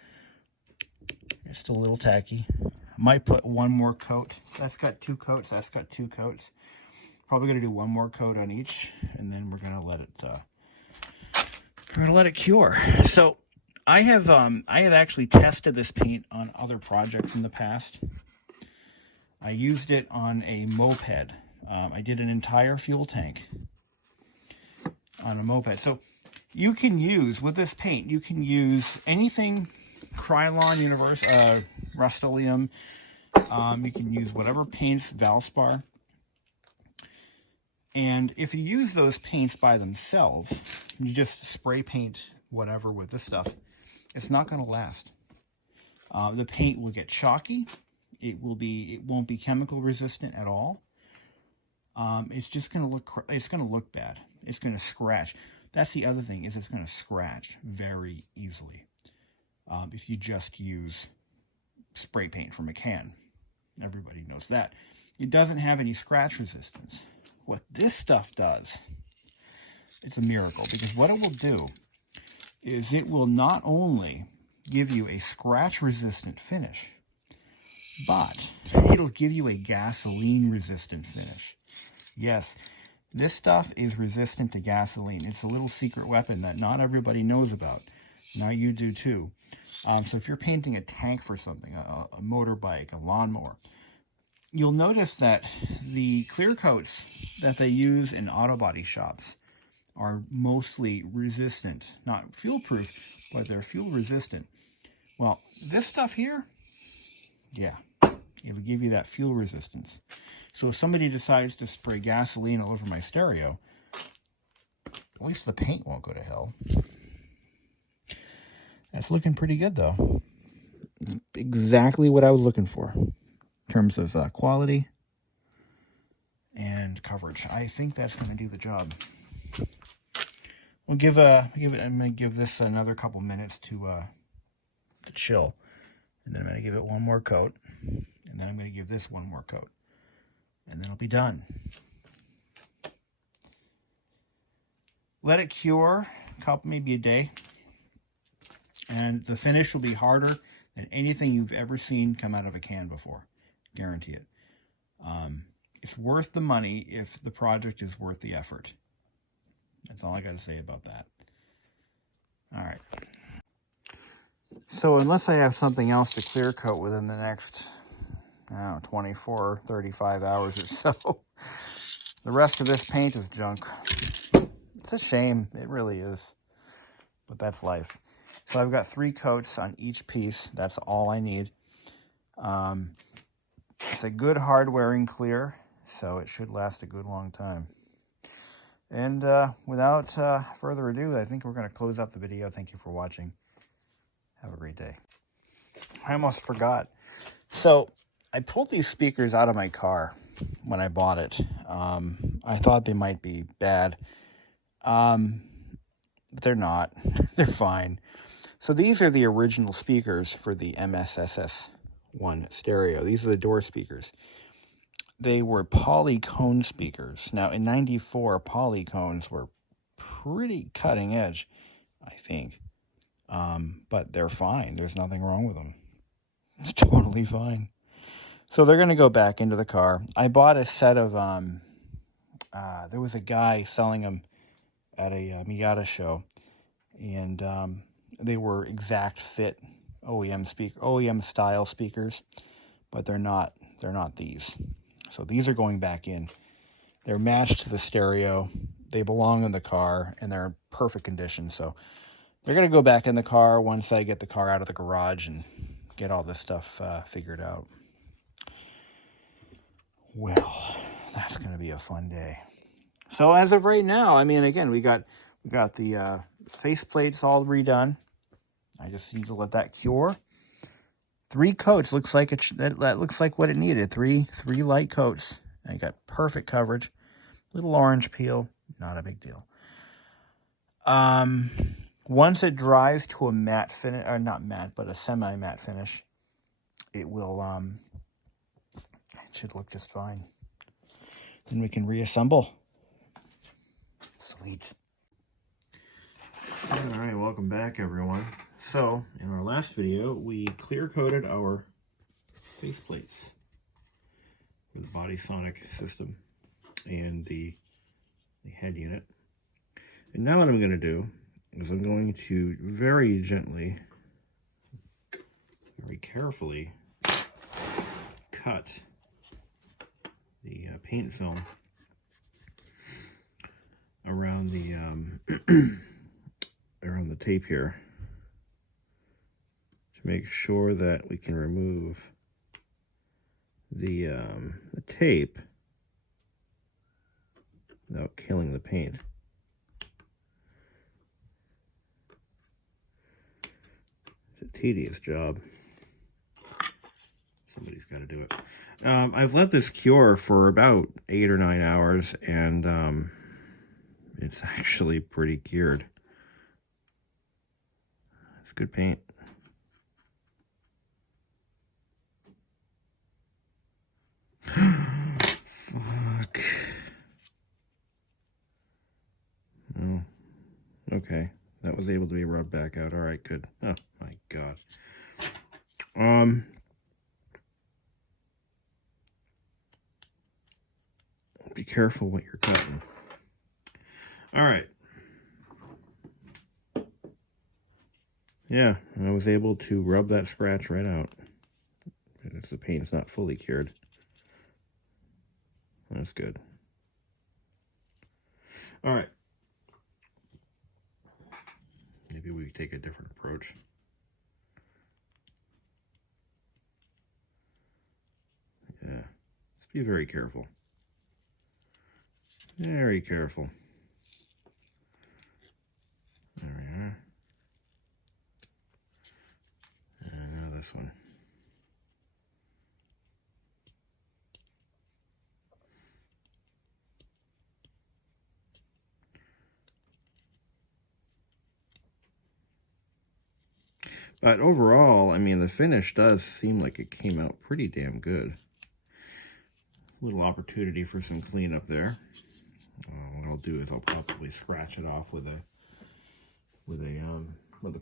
It's still a little tacky. Might put one more coat. That's got 2 coats, that's got 2 coats. Probably gonna do one more coat on each, and then we're gonna let it cure. So I have actually tested this paint on other projects in the past. I used it on a moped. I did an entire fuel tank on a moped. So you can use, with this paint, you can use anything Krylon, Rust-Oleum. You can use whatever paints, Valspar. And if you use those paints by themselves, you just spray paint whatever with this stuff, it's not going to last. The paint will get chalky. It won't be chemical resistant at all. It's just going to look bad. It's going to scratch. That's the other thing, is it's going to scratch very easily if you just use spray paint from a can. Everybody knows that. It doesn't have any scratch resistance. What this stuff does, it's a miracle, because what it will do is it will not only give you a scratch-resistant finish, but it'll give you a gasoline-resistant finish. Yes, this stuff is resistant to gasoline. It's a little secret weapon that not everybody knows about. Now you do too. So if you're painting a tank for something, a motorbike, a lawnmower, you'll notice that the clear coats that they use in auto body shops are mostly resistant. Not fuel-proof, but they're fuel-resistant. Well, this stuff here, yeah, it'll give you that fuel resistance. So if somebody decides to spray gasoline all over my stereo, at least the paint won't go to hell. That's looking pretty good, though. Exactly what I was looking for in terms of quality and coverage. I think that's going to do the job. We'll I'm going to give this another couple minutes to chill, and then I'm going to give it one more coat, and then I'm going to give this one more coat, and then it'll be done. Let it cure, maybe a day, and the finish will be harder than anything you've ever seen come out of a can before. Guarantee it. It's worth the money if the project is worth the effort. That's all I got to say about that. All right. So unless I have something else to clear coat within the next, 24, 35 hours or so, the rest of this paint is junk. It's a shame. It really is. But that's life. So I've got 3 coats on each piece. That's all I need. It's a good hard-wearing clear, so it should last a good long time. And without further ado, I think we're going to close out the video. Thank you for watching. Have a great day. I almost forgot. So I pulled these speakers out of my car when I bought it. I thought they might be bad. But they're not. They're fine. So these are the original speakers for the MSSS1 stereo. These are the door speakers. They were polycone speakers. Now, in '94, polycones were pretty cutting edge, I think. But they're fine. There's nothing wrong with them. It's totally fine. So they're going to go back into the car. I bought a set of, there was a guy selling them at a Miata show, and they were exact fit OEM style speakers, but they're not these. So these are going back in. They're matched to the stereo. They belong in the car, and they're in perfect condition. So they're going to go back in the car once I get the car out of the garage and get all this stuff figured out. Well, that's going to be a fun day. So as of right now, I mean, again, we got the faceplates all redone. I just need to let that cure. 3 coats looks like that looks like what it needed. Three light coats. I got perfect coverage. Little orange peel, not a big deal. Once it dries to a matte finish, or not matte, but a semi-matte finish, it will it should look just fine. Then we can reassemble. Sweet. All right, welcome back, everyone. So, in our last video, we clear-coated our faceplates for the body sonic system and the head unit. And now what I'm going to do is I'm going to very gently, very carefully cut the paint film around the around the tape here to make sure that we can remove the tape without killing the paint. It's a tedious job. Somebody's got to do it. I've let this cure for about 8 or 9 hours, and it's actually pretty cured. It's good paint. Fuck. Oh, okay. That was able to be rubbed back out. All right, good. Oh my God. Be careful what you're cutting. All right. Yeah, I was able to rub that scratch right out because the paint's not fully cured. That's good. All right. Maybe we take a different approach. Yeah. Let's be very careful. Very careful. There we are. And now this one. But overall, I mean, the finish does seem like it came out pretty damn good. Little opportunity for some cleanup there. What I'll do is I'll probably scratch it off with a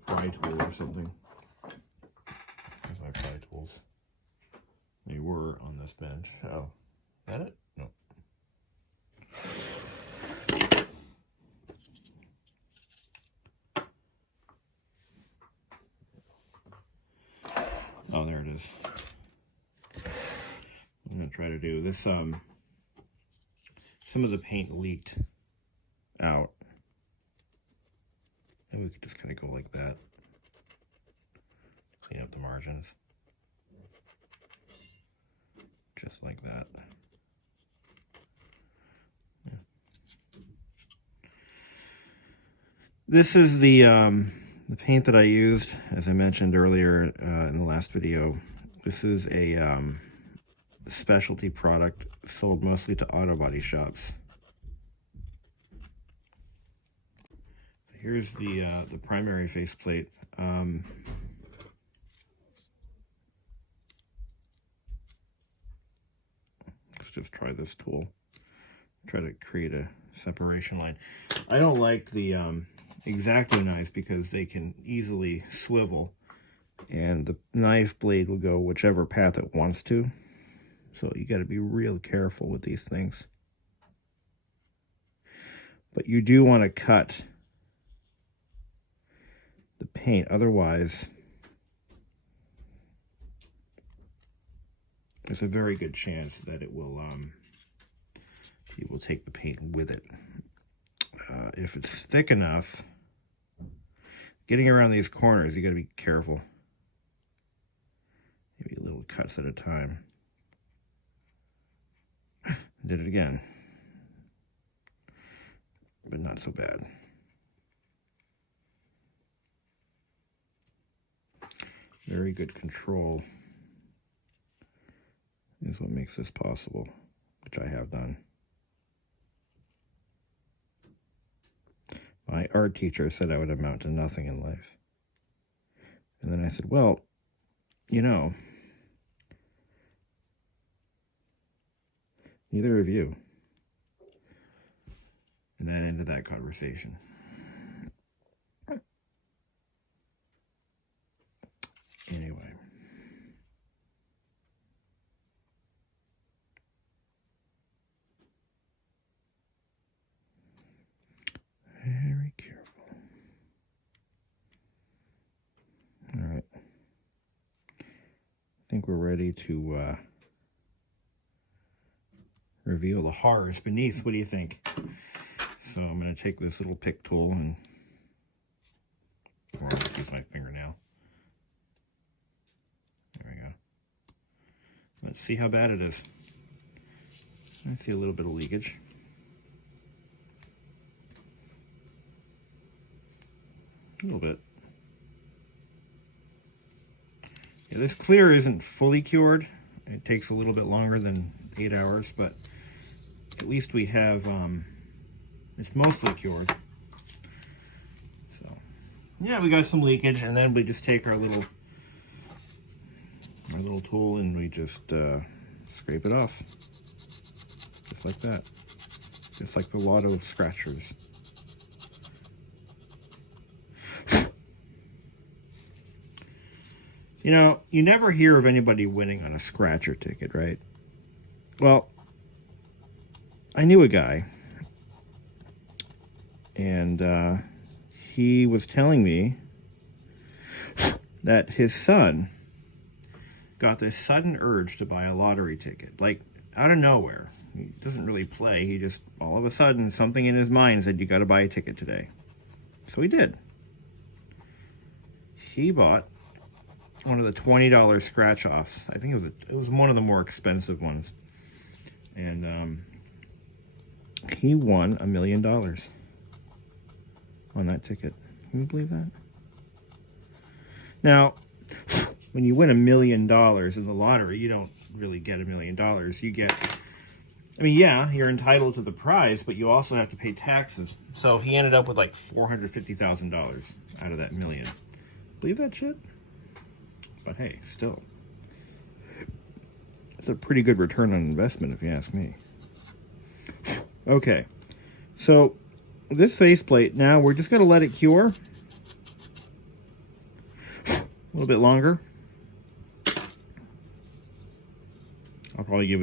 pry tool or something. There's my pry tools. They were on this bench. Oh, is that it? No. Oh, there it is. I'm gonna try to do this. Some of the paint leaked out, and we could just kind of go like that. Clean up the margins, just like that. Yeah. This is the paint that I used, as I mentioned earlier in the last video. This is a specialty product sold mostly to auto body shops. Here's the primary faceplate. Let's just try this tool. Try to create a separation line. I don't like the X-Acto knives because they can easily swivel, and the knife blade will go whichever path it wants to. So you got to be real careful with these things. But you do want to cut the paint, otherwise there's a very good chance that it will you will take the paint with it. If it's thick enough, getting around these corners, you got to be careful. Maybe little cuts at a time. Did it again, but not so bad. Very good control is what makes this possible, which I have done. My art teacher said I would amount to nothing in life. And then I said, well, you know, neither of you. And that ended that conversation. Anyway. Very careful. All right. I think we're ready to reveal the horrors beneath. What do you think? So I'm going to take this little pick tool and or I'll use my fingernail. There we go. Let's see how bad it is. I see a little bit of leakage. A little bit. Yeah, this clear isn't fully cured. It takes a little bit longer than 8 hours, but at least we have, it's mostly cured. So, yeah, we got some leakage, and then we just take our little tool and we just scrape it off. Just like that. Just like the lotto scratchers. You know, you never hear of anybody winning on a scratcher ticket, right? Well, I knew a guy, and he was telling me that his son got this sudden urge to buy a lottery ticket, like out of nowhere. He doesn't really play. He just, all of a sudden, something in his mind said, you got to buy a ticket today. So he did. He bought one of the $20 scratch-offs. I think it was one of the more expensive ones. And he won $1 million on that ticket. Can you believe that? Now, when you win $1 million in the lottery, you don't really get $1 million. You get, I mean, yeah, you're entitled to the prize, but you also have to pay taxes. So he ended up with like $450,000 out of that million. Believe that shit? But hey, still, it's a pretty good return on investment if you ask me. Okay, so this faceplate, now we're just going to let it cure a little bit longer. I'll probably give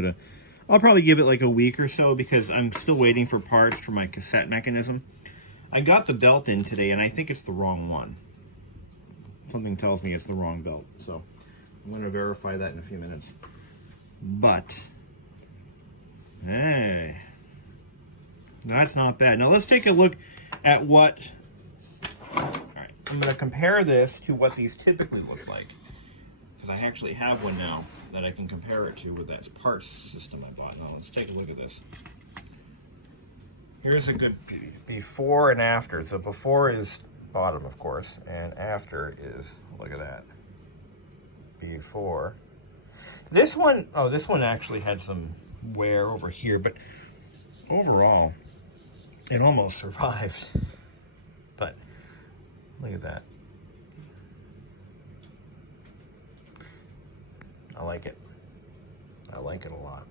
it like a week or so because I'm still waiting for parts for my cassette mechanism. I got the belt in today and I think it's the wrong one. Something tells me it's the wrong belt, so I'm going to verify that in a few minutes. But, hey, that's not bad. Now let's take a look at what, all right, I'm going to compare this to what these typically look like. Because I actually have one now that I can compare it to with that parts system I bought. Now let's take a look at this. Here's a good before and after. So before is bottom, of course, and after is, look at that, before. This one, oh, this one actually had some wear over here, but overall, it almost survived. But look at that. I like it. I like it a lot.